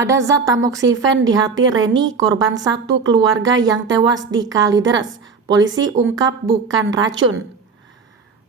Ada zat tamoksifen di hati Reni, korban satu keluarga yang tewas di Kalideres. Polisi ungkap bukan racun.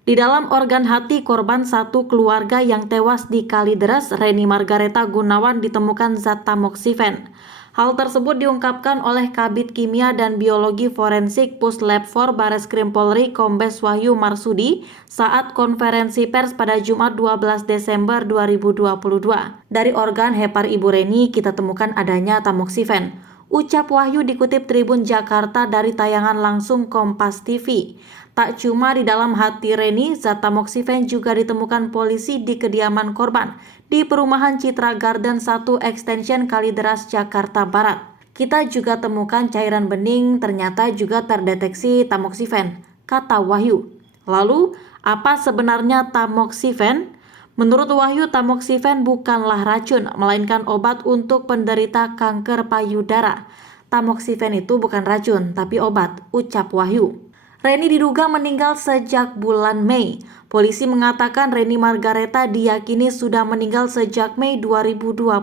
Di dalam organ hati korban satu keluarga yang tewas di Kalideres, Reni Margareta Gunawan, ditemukan zat tamoksifen. Hal tersebut diungkapkan oleh Kabid Kimia dan Biologi Forensik Puslab 4 Bareskrim Polri Kombes Wahyu Marsudi saat konferensi pers pada Jumat 12 Desember 2022. Dari organ hepar Ibu Reni kita temukan adanya tamoksifen. Ucap Wahyu dikutip Tribun Jakarta dari tayangan langsung Kompas TV. Tak cuma di dalam hati Reni, zat tamoksifen juga ditemukan polisi di kediaman korban di perumahan Citra Garden 1 Extension Kalideres, Jakarta Barat. Kita juga temukan cairan bening, ternyata juga terdeteksi tamoksifen, kata Wahyu. Lalu, apa sebenarnya tamoksifen? Menurut Wahyu, tamoksifen bukanlah racun, melainkan obat untuk penderita kanker payudara. Tamoksifen itu bukan racun, tapi obat, ucap Wahyu. Reni diduga meninggal sejak bulan Mei. Polisi mengatakan Reni Margareta diyakini sudah meninggal sejak Mei 2022.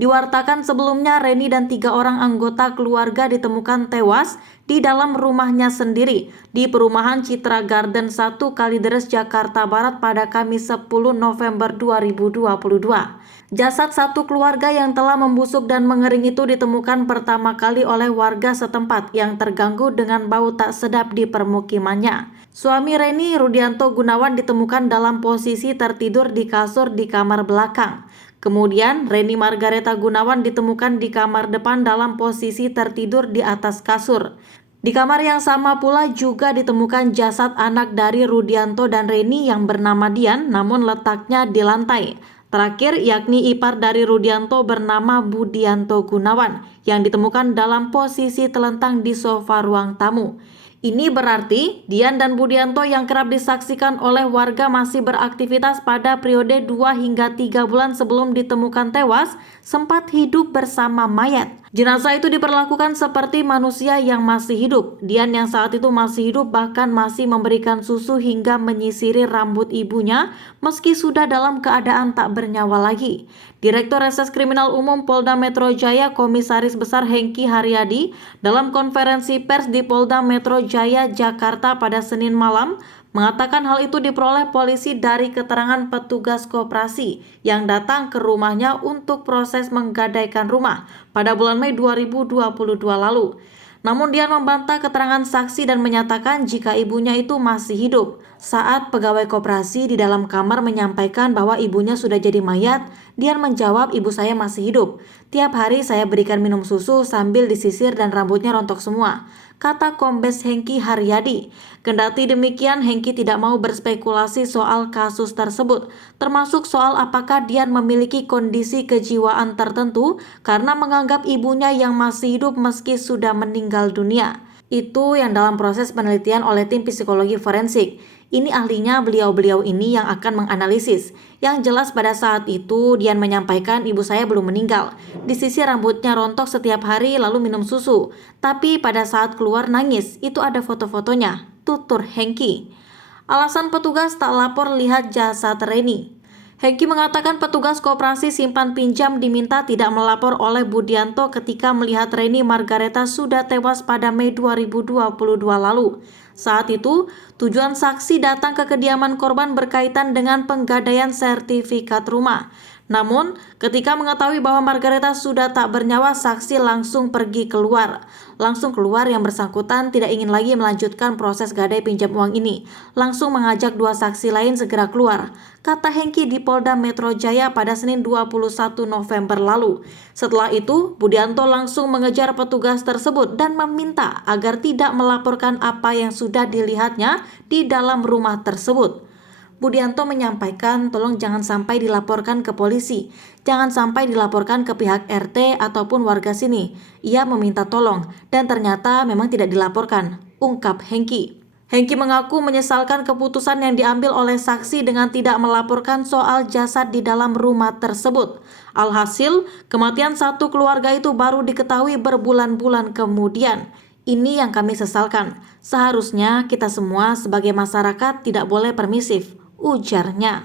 Diwartakan sebelumnya Reni dan 3 orang anggota keluarga ditemukan tewas di dalam rumahnya sendiri di perumahan Citra Garden 1 Kalideres, Jakarta Barat pada Kamis 10 November 2022. Jasad satu keluarga yang telah membusuk dan mengering itu ditemukan pertama kali oleh warga setempat yang terganggu dengan bau tak sedap di permukimannya. Suami Reni, Rudianto Gunawan, ditemukan dalam posisi tertidur di kasur di kamar belakang. Kemudian Reni Margareta Gunawan ditemukan di kamar depan dalam posisi tertidur di atas kasur. Di kamar yang sama pula juga ditemukan jasad anak dari Rudianto dan Reni yang bernama Dian, namun letaknya di lantai. Terakhir, yakni ipar dari Rudianto bernama Budianto Gunawan yang ditemukan dalam posisi telentang di sofa ruang tamu. Ini berarti Dian dan Budianto yang kerap disaksikan oleh warga masih beraktivitas pada periode 2 hingga 3 bulan sebelum ditemukan tewas, sempat hidup bersama mayat. Jenazah itu diperlakukan seperti manusia yang masih hidup. Dian yang saat itu masih hidup bahkan masih memberikan susu hingga menyisiri rambut ibunya meski sudah dalam keadaan tak bernyawa lagi. Direktur Reses Kriminal Umum Polda Metro Jaya Komisaris Besar Hengki Haryadi dalam konferensi pers di Polda Metro Jaya, Jakarta pada Senin malam mengatakan hal itu diperoleh polisi dari keterangan petugas koperasi yang datang ke rumahnya untuk proses menggadaikan rumah pada bulan Mei 2022 lalu. Namun Dian membantah keterangan saksi dan menyatakan jika ibunya itu masih hidup. Saat pegawai koperasi di dalam kamar menyampaikan bahwa ibunya sudah jadi mayat, Dian menjawab, "Ibu saya masih hidup. Tiap hari saya berikan minum susu sambil disisir dan rambutnya rontok semua," kata Kombes Hengki Haryadi. Kendati demikian, Hengki tidak mau berspekulasi soal kasus tersebut, termasuk soal apakah Dian memiliki kondisi kejiwaan tertentu karena menganggap ibunya yang masih hidup meski sudah meninggal dunia. Itu yang dalam proses penelitian oleh tim psikologi forensik. Ini ahlinya beliau-beliau ini yang akan menganalisis. Yang jelas pada saat itu Dian menyampaikan ibu saya belum meninggal. Disisir rambutnya rontok setiap hari lalu minum susu. Tapi pada saat keluar nangis, itu ada foto-fotonya, tutur Hengki. Alasan petugas tak lapor lihat jasad Reni. Hengki mengatakan petugas koperasi simpan pinjam diminta tidak melapor oleh Budianto ketika melihat Reni Margareta sudah tewas pada Mei 2022 lalu. Saat itu, tujuan saksi datang ke kediaman korban berkaitan dengan penggadaian sertifikat rumah. Namun, ketika mengetahui bahwa Margareta sudah tak bernyawa, saksi langsung pergi keluar. Langsung keluar yang bersangkutan tidak ingin lagi melanjutkan proses gadai pinjam uang ini. Langsung mengajak 2 saksi lain segera keluar, kata Hengki di Polda Metro Jaya pada Senin 21 November lalu. Setelah itu, Budianto langsung mengejar petugas tersebut dan meminta agar tidak melaporkan apa yang sudah dilihatnya di dalam rumah tersebut. Budianto menyampaikan tolong jangan sampai dilaporkan ke polisi, jangan sampai dilaporkan ke pihak RT ataupun warga sini. Ia meminta tolong dan ternyata memang tidak dilaporkan, ungkap Hengki. Hengki mengaku menyesalkan keputusan yang diambil oleh saksi dengan tidak melaporkan soal jasad di dalam rumah tersebut. Alhasil, kematian satu keluarga itu baru diketahui berbulan-bulan kemudian. Ini yang kami sesalkan. Seharusnya kita semua sebagai masyarakat tidak boleh permisif, ujarnya.